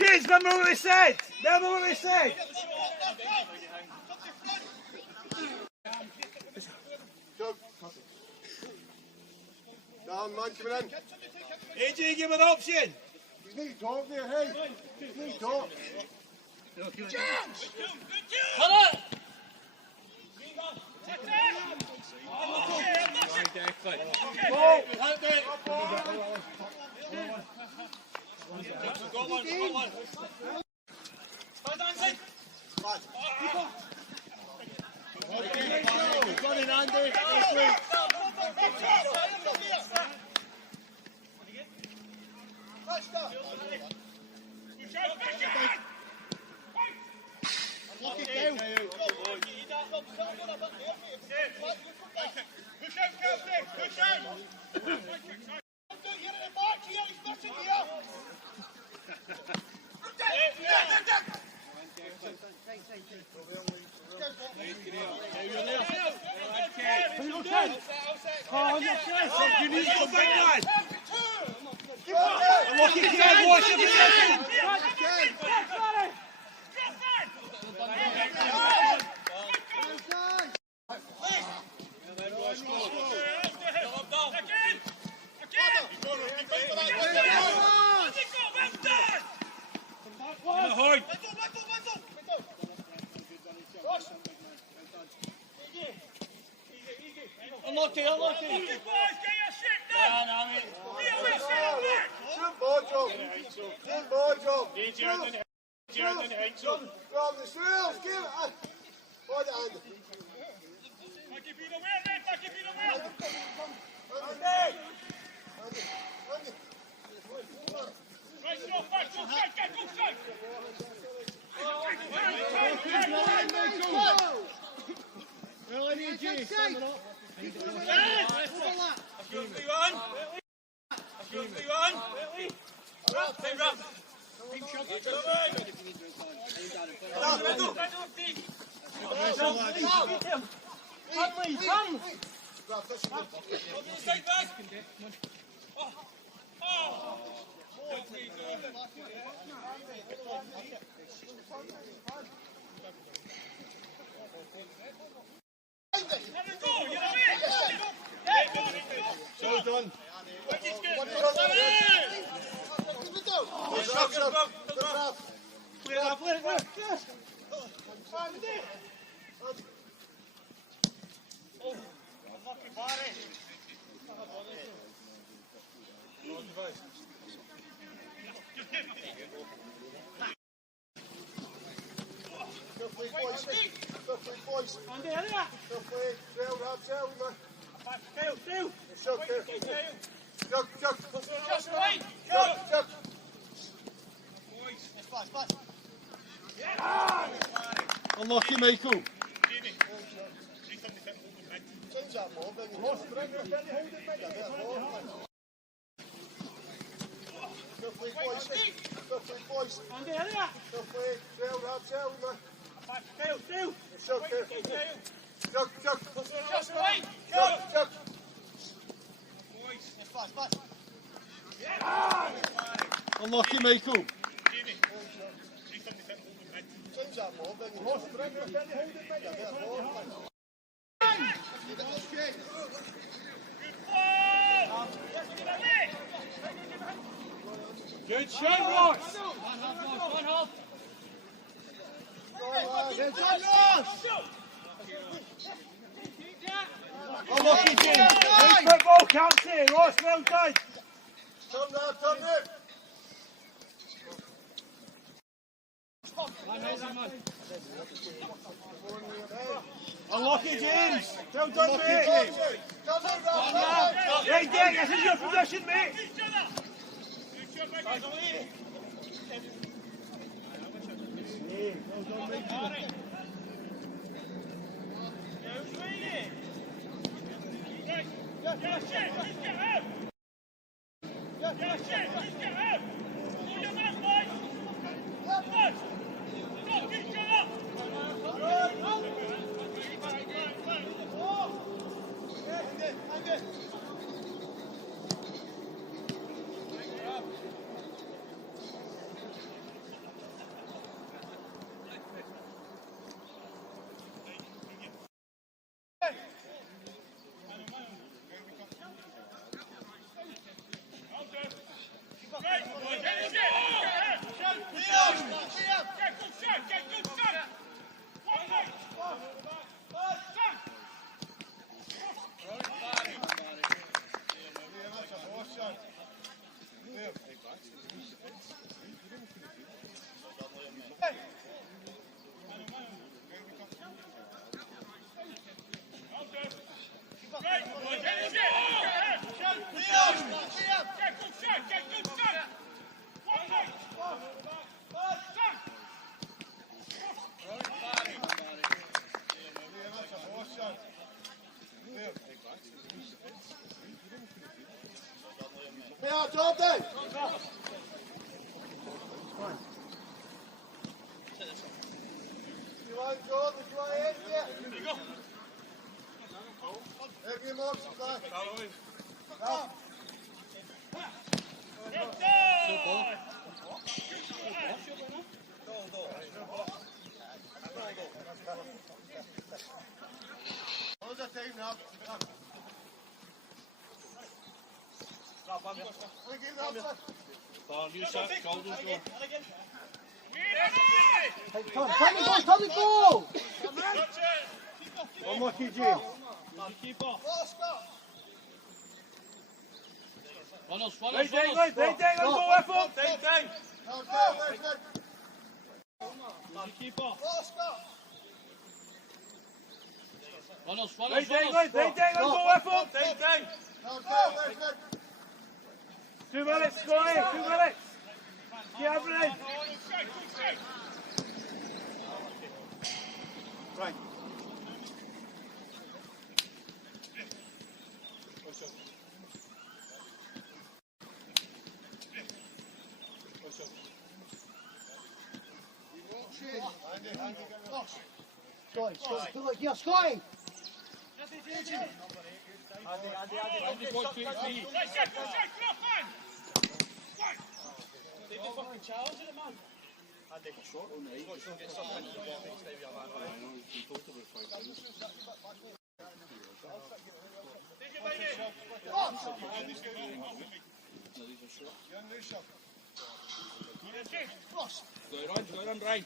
Kids, remember what they said! Remember what they said! Down, man, coming in. AJ, give an option! He's need to talk there, hey. He's need to talk. Hold on! Unlucky. From the swirls, give it. Hold it, Andy. So done. Unlucky, Michael. Unlucky, Michael. Good shot, Ross! One hold. Unlucky, Jim! Good football, Campsie! Ross, well done! Turn there. Unlucky, James! Well done, mate! Hey, Dick, this is your position, mate! Ja, job then. You want job, you want it, yeah. Here you go. Have your marks back. How's that team now? You set, shoulders go. Come and go! One more key, James. Keeper. Runners, Right, go effort. Keeper. Runners, Right, go effort. 2 minutes, Scotty, 2 minutes. Keep happening. Right. Scotty, look here, Scotty. Andy, go straight to me. Take the fucking challenge in it, man. Andy, short all night. He's got to get something into the ball next time you have that. I know, he's been told about 5 times. Go on, Ryan.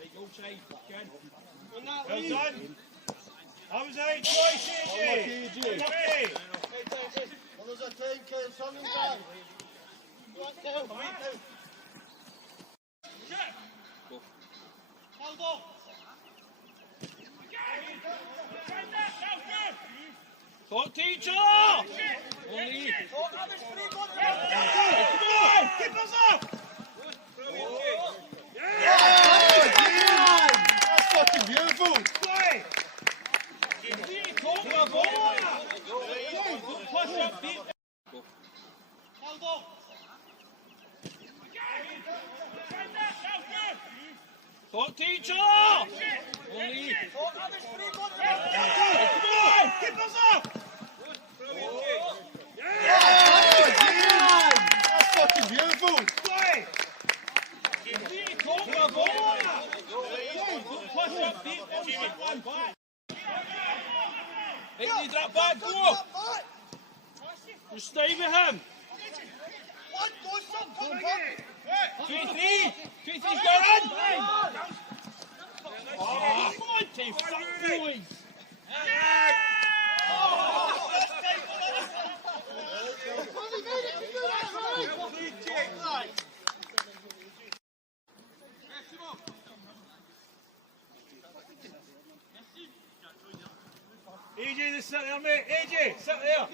Take outside, again. Well done. That was 8 twice, AJ. Well, there's a team, Kale, something down. Hold on. Talk to each other! Only. Keep us up! That's fucking beautiful. Play! Talk the ball! Push up, beat. Hold on. Talk to each other! Only. Keep us up! That's fucking beautiful. Play! Talk the ball! Push up, beat. One back. Hey, need that back, go! You stay with him. 23! 23's going in! Oh, come on, team, fuck boys! AJ, just sit there, mate. AJ, sit there.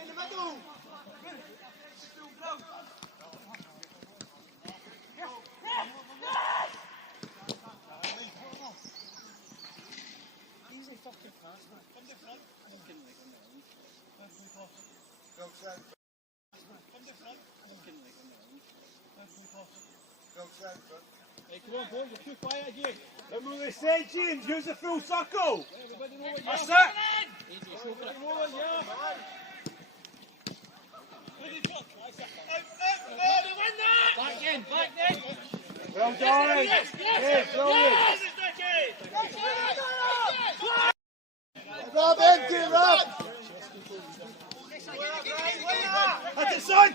Hey, come on, boys, you're too quiet again. Remember what they say, James, use the full circle. Everybody know what That's you're it. Easy, show for it. Back in, back in. Well done. Yes, brilliant. Rob, empty, Rob. That's it, son.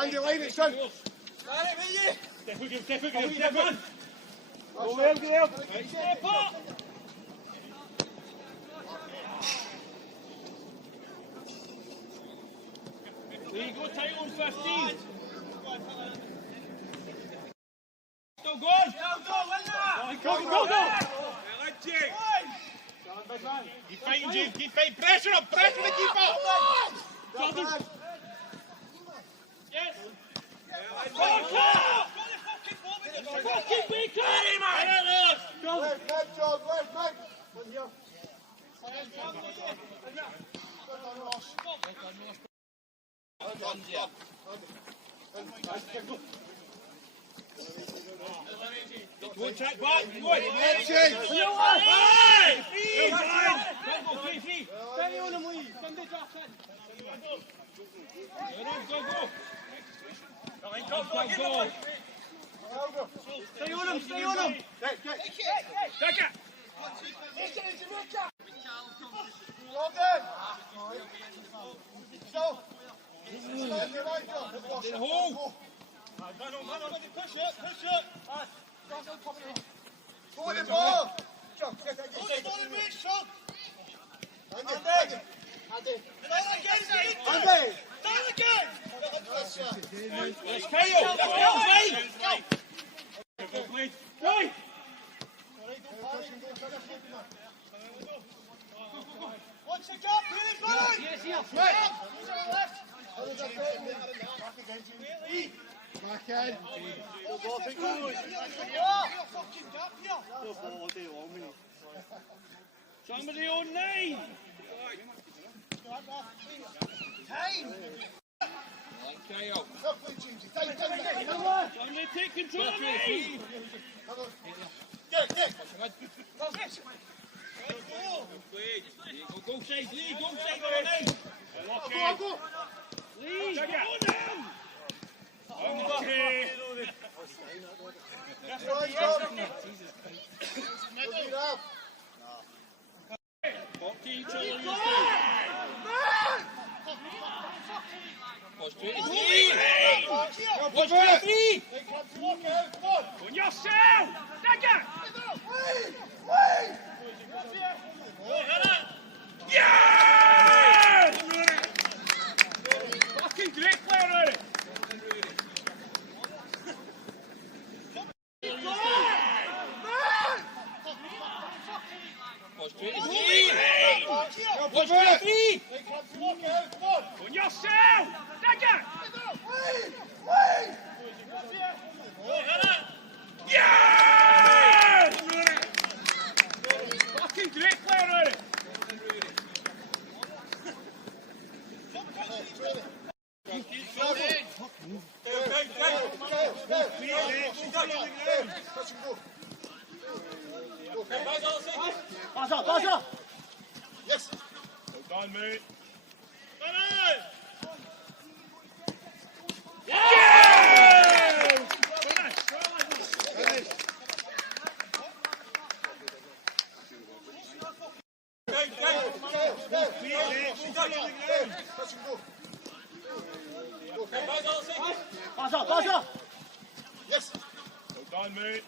Andy, line it, son. Step on. Go well, Gail. Step up. There you go, title on 15. Keep fighting, James. Keep fighting. Pressure up. Pressure the keeper. Yes. Fucking big carry, man. Left, John, left, mate. Go check back. Go on. Stay on him, Lee. Send it up, son. Stay on him, stay on him. Take it. In the hole. Push it. Forward the ball. John, get that. Andy. Let's Kyle. Right. What's it up? Yes, yes. Back in. Somebody on 9. Kyle. Somebody take control of me. Go side, Lee. Go side on 9. Go. Lee, go down. Okay. That's right, John. Look it up. Talk to each other. Watch 23. Watch 23. On yourself. Take it. Yes! Fucking great player, Eric. Watch 23. Watch 23. On yourself. Take it. Yes! Fucking great player, Eric. Pass up. Yes. Well done, mate. Pass up. Yes. Well done, mate.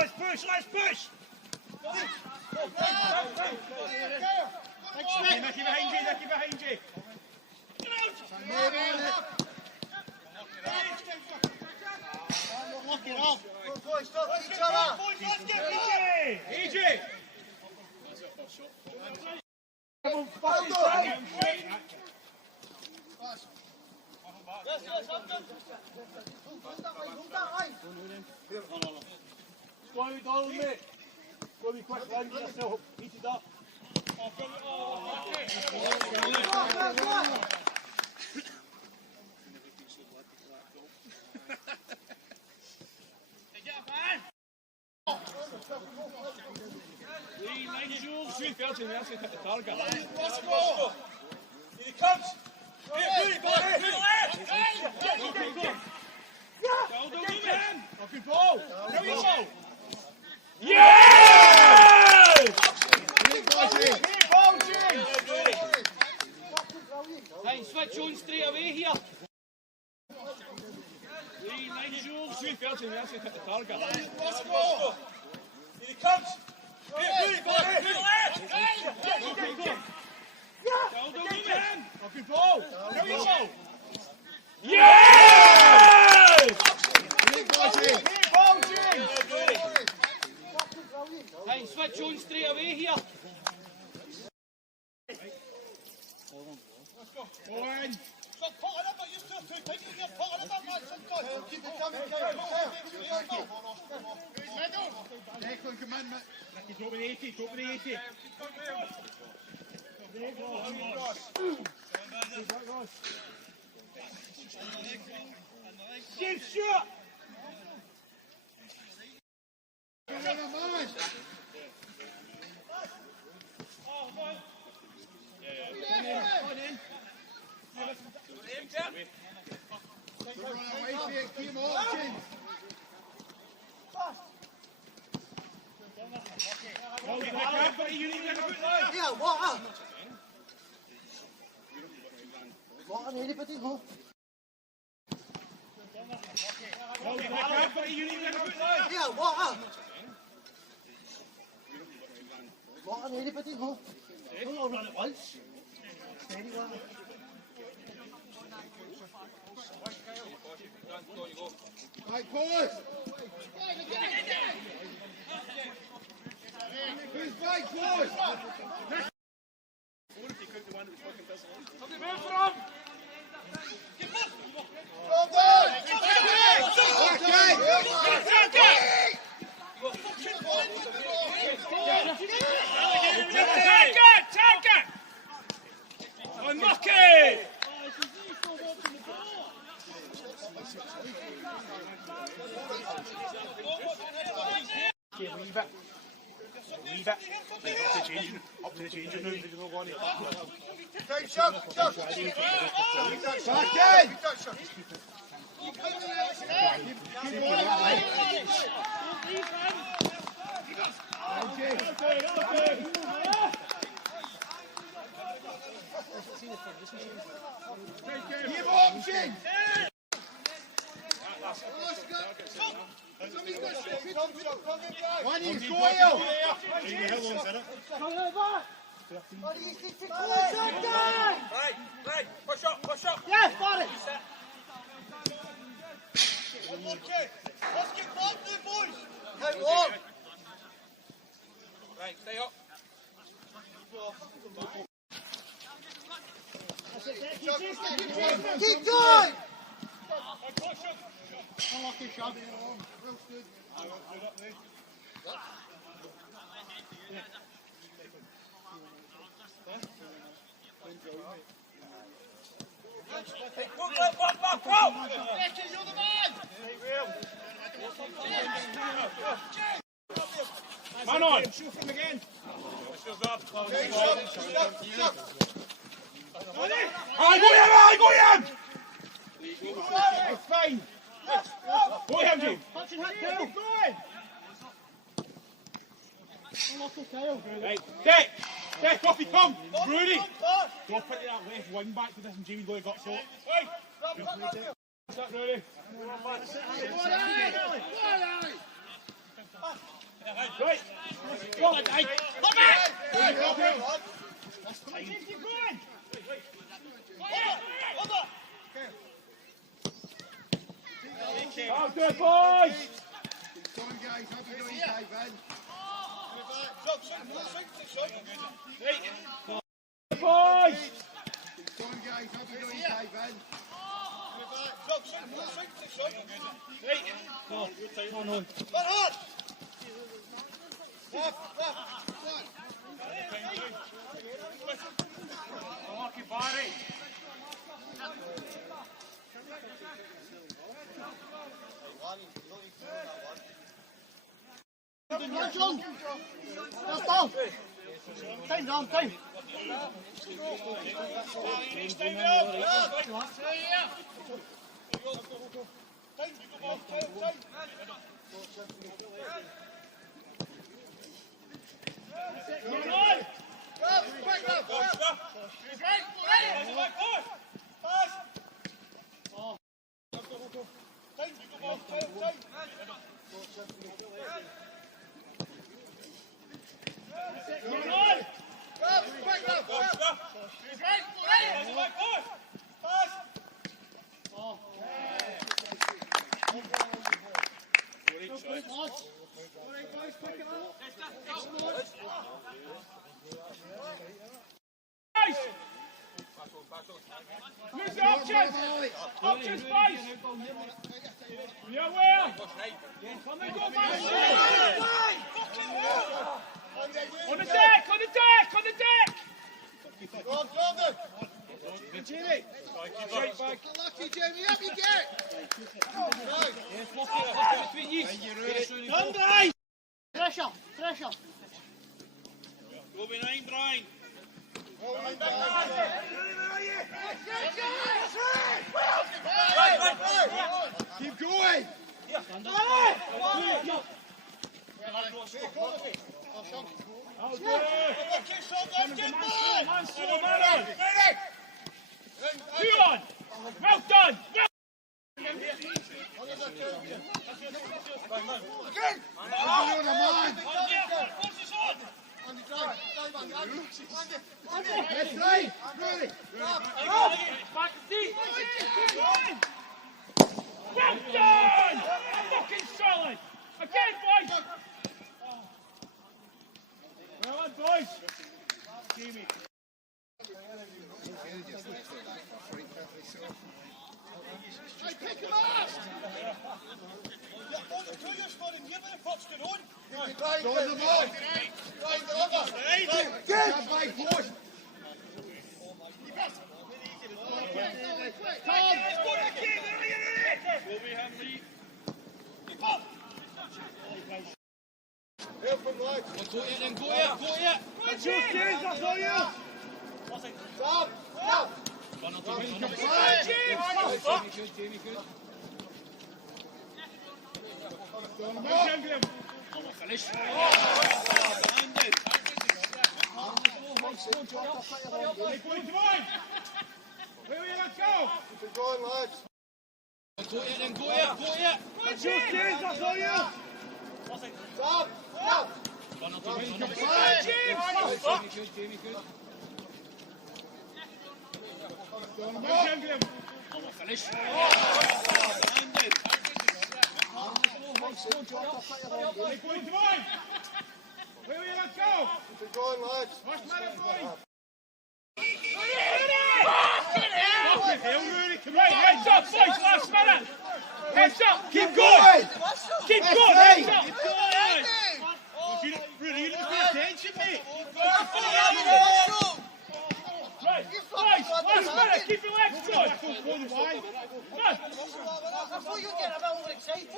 Let's push! Let's push! Nicky behind you! Lock it up. Boys, stop each other. EJ! Slow down, mate. Go be quick, run, get yourself heated up. 2:30 there, so hit the target. Roscoe! Here he comes! Here, buddy! Good ball! Good ball! Yes! Right, switch on straight away here. 2:30 there, so hit the target. Roscoe! Here he comes! Here, buddy! Good ball! Good ball! Yes! Right, switch on straight away here. Go in! Keep it coming, Declan, come in, mate. He's over the 80, he's over the 80. Give shot! Yeah, what? What on anybody, huh? Yeah, what? What on anybody, huh? I'll run it once. Anyway. Right, pause! Who's right, pause? Unlucky! Leave it. Leave it. Up to the changing room. There's no one here. Back in! Give option! One is Doyle! Right, push up. Yes, Barry. Okay, let's get back to the boys. How long? Right, stay up. Keep going! Unlucky shot. Man on! Shoot him again! I got him! It's fine! Go him, Jim! Touching hit, Kyle. Right, Deck, Coffee, come! Rooney! Drop into that left wing back to this and Jamie's going to got shot. What's that, Rooney? Right! Go on, Dyke! Come back! That's time. Keep going! Oh, good, boys! Come on, guys, how we doing, dive in? Good, boys! Come on, guys, how we doing, dive in? Come on. Lucky Barry. Time, Ron, time. Use the options! Options, boys! Yeah, well! Come and go, man! On the deck! On the deck! On the deck! Jamie! Right back. Lucky, Jamie, up you get! Between you! Pressure, pressure. Go behind, Brian. Keep going! Leon! Well done! Back deep! Well done! Fucking solid! Again, boys! Well done, boys! Jamie. Pick him up! Join them all! Get my boys! Help him, lads! Go here, then go here, go here. That's your kids, that's all you! Stop! Stop! Run up to Stop! him, Stop! Jamie, good. Finish. Behind it. Where are you, let's go! Keep it going, lads! Go here, then go here, go here. That's your kids, that's all you! Stop! Stop! Run up to him, Jamie, good. Finish. Behind it. Where are you, let's go! Keep it going, lads! What's the matter, boys? Right, heads up, boys, last minute! Heads up, keep going! Keep going, heads up! Really, you didn't pay attention, mate. Right, boys, last minute, keep your legs going! Come on! Before you get a bit overexcited.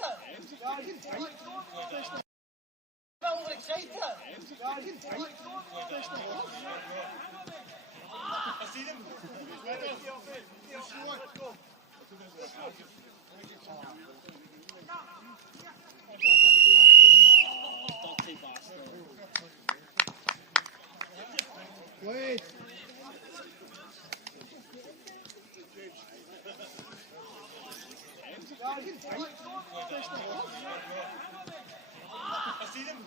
Wait! I see them.